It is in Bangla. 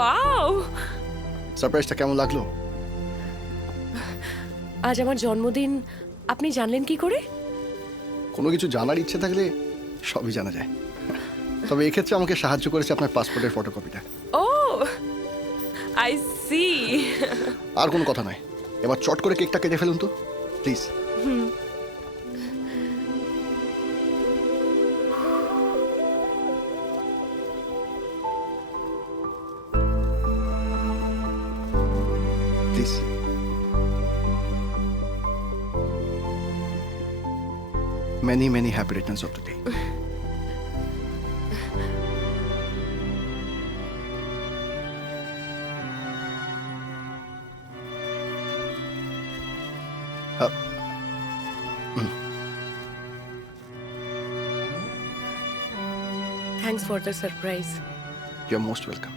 ওয়াও, সারপ্রাইজটা কেমন লাগলো? আজ আমার জন্মদিন, আপনি জানলেন কি করে? কোনো কিছু জানার ইচ্ছে থাকলে সবই জানা যায়। তবে এক্ষেত্রে আমাকে সাহায্য করেছে আপনার পাসপোর্টের ফটোকপিটা। ও আই সি। আর কোনো কথা নয়, এবার চট করে কেকটা কেটে ফেলুন তো please. Please. Many, many happy returns of the day. Thanks for the surprise. You're most welcome.